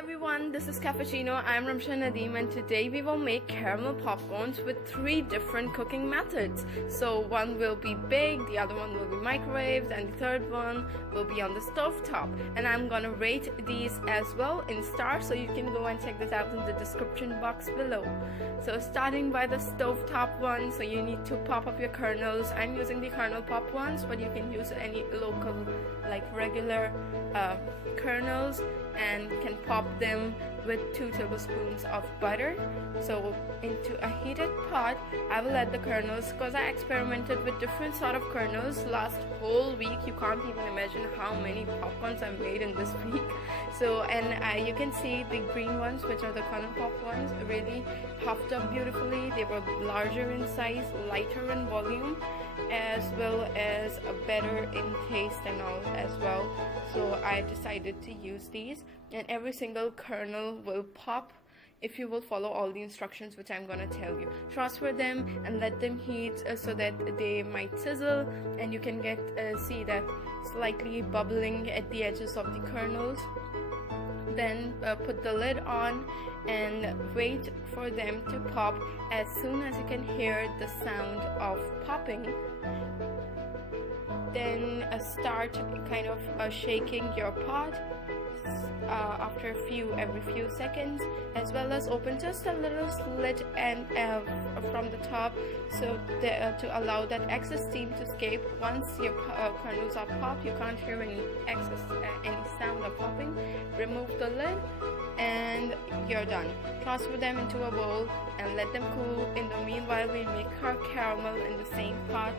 everyone, this is Cafeccino. I'm Ramsha Nadeem and today we will make caramel popcorns with 3 different cooking methods. So one will be baked, the other one will be microwaved, and the third one will be on the stove top. And I'm gonna rate these as well in stars, so you can go and check this out in the description box below. So starting by the stove top one, so you need to pop up your kernels. I'm using the kernel pop ones, but you can use any local like regular kernels, and can pop them with 2 tablespoons of butter. So into a heated pot I will add the kernels, because I experimented with different sort of kernels last whole week. You can't even imagine how many popcorns I've made in this week. So and you can see the green ones, which are the kernel pop ones, really puffed up beautifully. They were larger in size, lighter in volume, as well as better in taste and all as well. So I decided to use these, and every single kernel will pop if you will follow all the instructions which I'm gonna tell you. Transfer them and let them heat so that they might sizzle, and you can get see that slightly bubbling at the edges of the kernels. Then put the lid on and wait for them to pop. As soon as you can hear the sound of popping, then start kind of shaking your pot after every few seconds, as well as open just a little slit and from the top, so to allow that excess steam to escape. Once your kernels are popped, you can't hear any sound of popping. Remove the lid and you're done. Transfer them into a bowl and let them cool. In the meanwhile, we make our caramel in the same pot.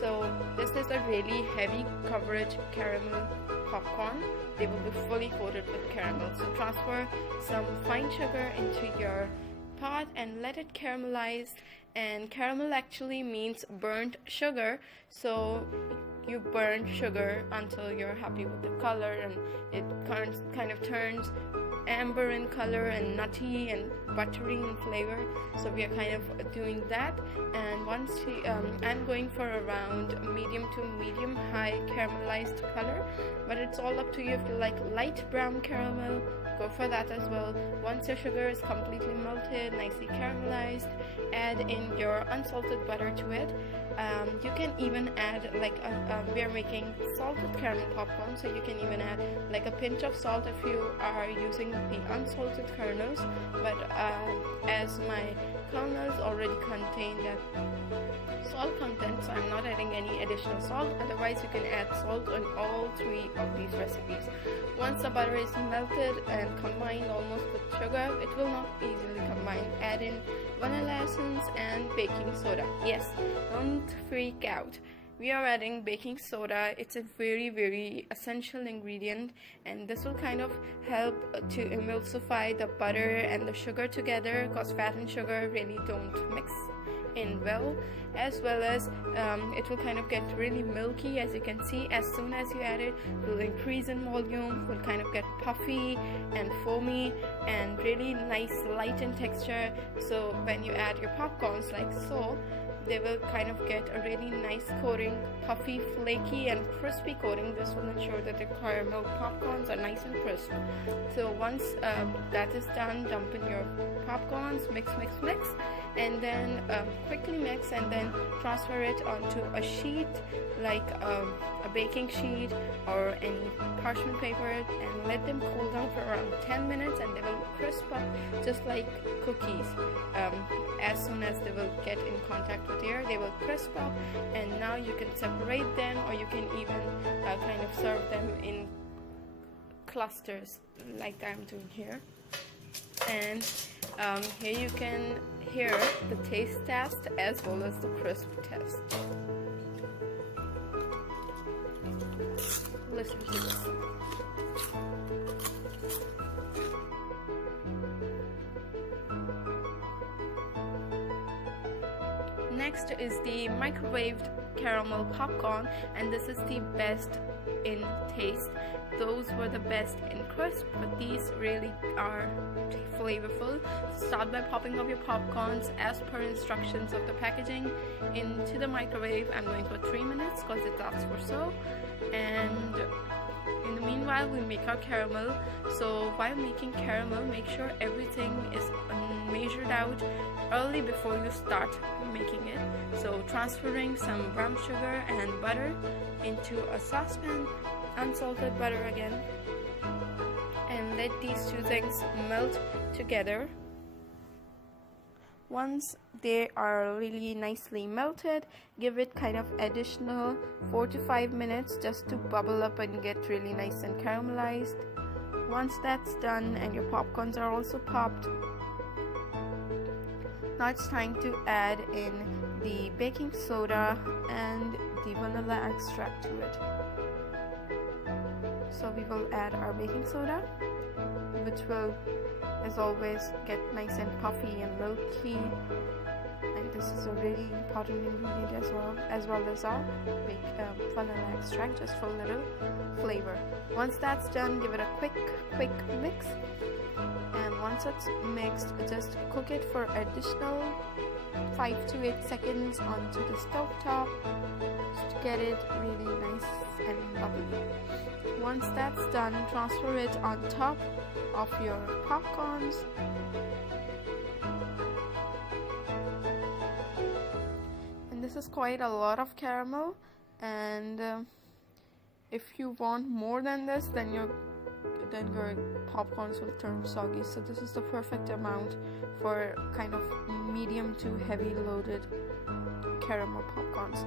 So this is a really heavy coverage caramel popcorn. They will be fully coated with caramel. So transfer some fine sugar into your pot and let it caramelize. And caramel actually means burnt sugar, so you burn sugar until you're happy with the color, and it kind of turns amber in color and nutty and buttery in flavor. So we are kind of doing that. And once I'm going for around medium to medium high caramelized color, but it's all up to you. If you like light brown caramel, go for that as well. Once your sugar is completely melted, nicely caramelized, add in your unsalted butter to it. You can even add like we are making salted caramel popcorn, so you can even add like a pinch of salt if you are using the unsalted kernels. But as my kernels already contain that salt content, so I'm not adding any additional salt. Otherwise you can add salt on all 3 of these recipes. Once the butter is melted and combined almost with sugar, it will not easily combine. Add in vanilla essence and baking soda. Yes, don't freak out. We are adding baking soda. It's a very essential ingredient, and this will kind of help to emulsify the butter and the sugar together, because fat and sugar really don't mix in well. As well as it will kind of get really milky. As you can see, as soon as you add it, it will increase in volume, will kind of get puffy and foamy and really nice light in texture. So when you add your popcorns like so, they will kind of get a really nice coating, puffy, flaky and crispy coating. This will ensure that the caramel popcorns are nice and crisp. So once that is done, dump in your popcorns, mix, and then quickly mix, and then transfer it onto a sheet like a baking sheet or any parchment paper, and let them cool down for around 10 minutes, and they will crisp up just like cookies. As soon as they will get in contact with air, they will crisp up, and now you can separate them, or you can even kind of serve them in clusters like I'm doing here. And here you can hear the taste test as well as the crisp test. Listen to this. Next is the microwaved caramel popcorn, and this is the best in taste. Those were the best in crisp, but these really are flavorful. Start by popping up your popcorns as per instructions of the packaging into the microwave. I'm going for 3 minutes because it asks for so. And in the meanwhile, we make our caramel. So while making caramel, make sure everything is measured out early before you start making it. So transferring some brown sugar and butter into a saucepan, unsalted butter again, and let these two things melt together. Once they are really nicely melted, give it kind of additional 4 to 5 minutes just to bubble up and get really nice and caramelized. Once that's done and your popcorns are also popped, now it's time to add in the baking soda and the vanilla extract to it. So we will add our baking soda, which will, as always, get nice and puffy and milky, and this is a really important ingredient as well as our vanilla extract, just for a little flavor. Once that's done, give it a quick mix, and once it's mixed, just cook it for additional 5 to 8 seconds onto the stove top to get it really nice and bubbly. Once that's done, transfer it on top of your popcorns, and this is quite a lot of caramel, and if you want more than this, then your popcorns will turn soggy. So this is the perfect amount for kind of medium to heavy loaded caramel popcorns.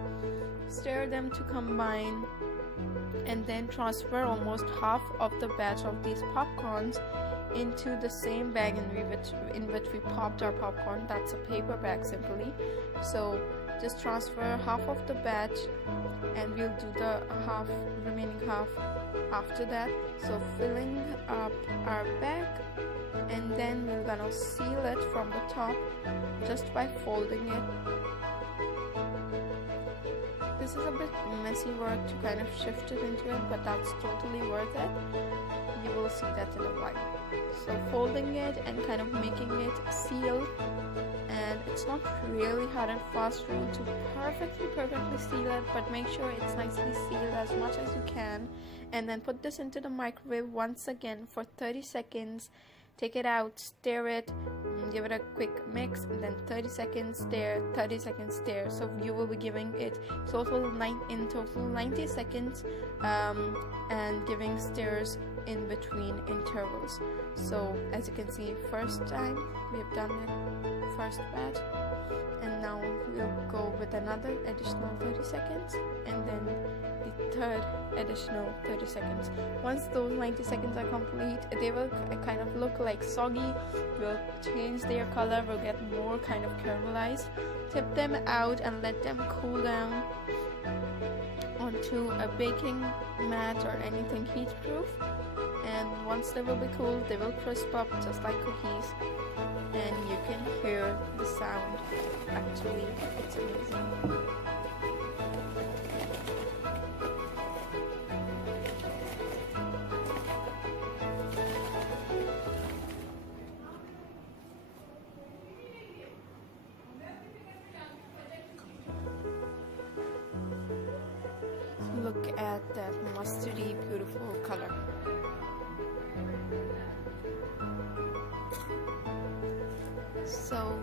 Stir them to combine, and then transfer almost half of the batch of these popcorns into the same bag in which we popped our popcorn. That's a paper bag simply. So just transfer half of the batch, and we'll do the remaining half after that. So filling up our bag, and then we're gonna seal it from the top just by folding it. This is a bit messy work to kind of shift it into it, but that's totally worth it. You will see that in a while. So folding it and kind of making it sealed, and it's not really hard and fast rule to perfectly seal it, but make sure it's nicely sealed as much as you can, and then put this into the microwave once again for 30 seconds. Take it out, stir it, give it a quick mix, and then 30 seconds stir, 30 seconds stir. So you will be giving it total 90 seconds, and giving stirs in between intervals. So as you can see, first time we have done it, first batch, and now we'll go with another additional 30 seconds, and then the third additional 30 seconds. Once those 90 seconds are complete, they will kind of look like soggy, will change their color, will get more kind of caramelized. Tip them out and let them cool down onto a baking mat or anything heat proof, and once they will be cool, they will crisp up just like cookies, and you can hear the sound. Actually, it's amazing. Look at that mustardy, beautiful color. So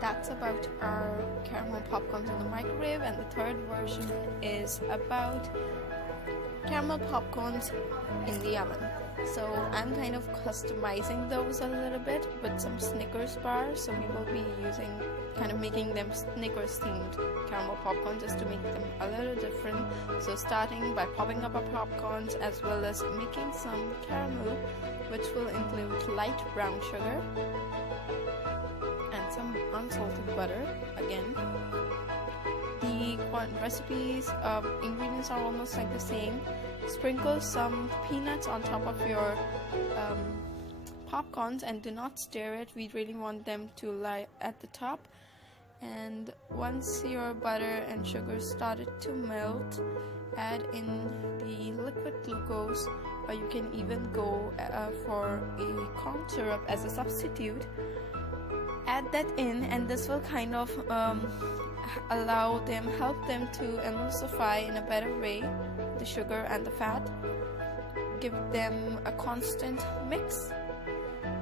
that's about our caramel popcorns in the microwave, and the third version is about caramel popcorns in the oven. So I'm kind of customizing those a little bit with some Snickers bars. So we will be making them Snickers themed caramel popcorn, just to make them a little different. So starting by popping up our popcorns, as well as making some caramel, which will include light brown sugar and some unsalted butter again. The recipes ingredients are almost like the same. Sprinkle some peanuts on top of your popcorns, and do not stir it. We really want them to lie at the top. And once your butter and sugar started to melt, add in the liquid glucose, or you can even go for a corn syrup as a substitute. add that in, and this will kind of help them to emulsify in a better way the sugar and the fat. Give them a constant mix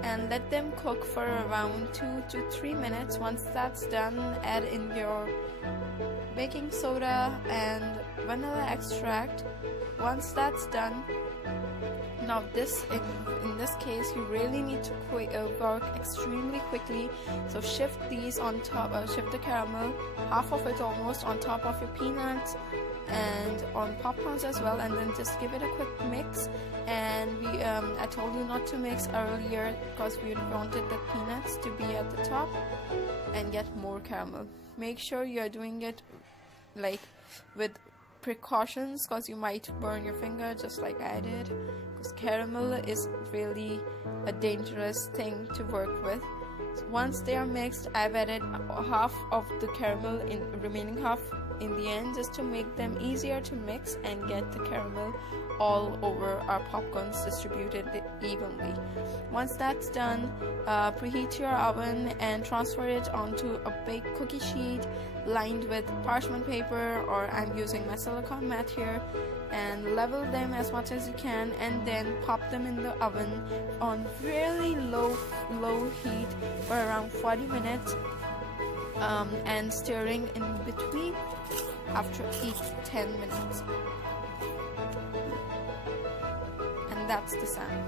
and let them cook for around 2 to 3 minutes. Once that's done, add in your baking soda and vanilla extract. Once that's done, now in this case you really need to work extremely quickly, so shift these on top, shift the caramel, half of it almost, on top of your peanuts and on popcorns as well, and then just give it a quick mix. And I told you not to mix earlier because we wanted the peanuts to be at the top and get more caramel. Make sure you're doing it like with precautions, because you might burn your finger just like I did, because caramel is really a dangerous thing to work with. So once they are mixed, I've added half of the caramel, in remaining half in the end, just to make them easier to mix and get the caramel all over our popcorns distributed evenly. Once that's done, preheat your oven and transfer it onto a baked cookie sheet lined with parchment paper, or I'm using my silicone mat here, and level them as much as you can, and then pop them in the oven on really low heat for around 40 minutes, and stirring in between after each 10 minutes. And that's the sound.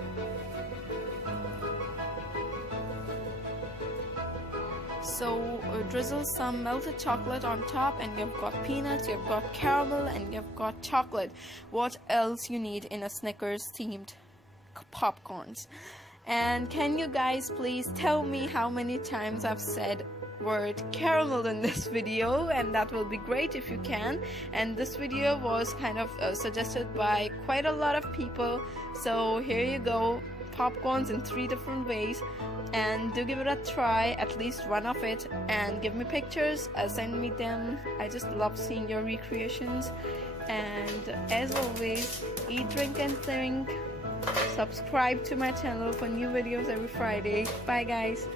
So drizzle some melted chocolate on top, and you've got peanuts, you've got caramel, and you've got chocolate. What else you need in a Snickers themed popcorns? And can you guys please tell me how many times I've said word caramel in this video? And that will be great if you can. And this video was kind of suggested by quite a lot of people, so here you go, popcorns in 3 different ways. And do give it a try, at least one of it, and give me pictures, send me them. I just love seeing your recreations. And as always, eat, drink and think. Subscribe to my channel for new videos every Friday. Bye guys.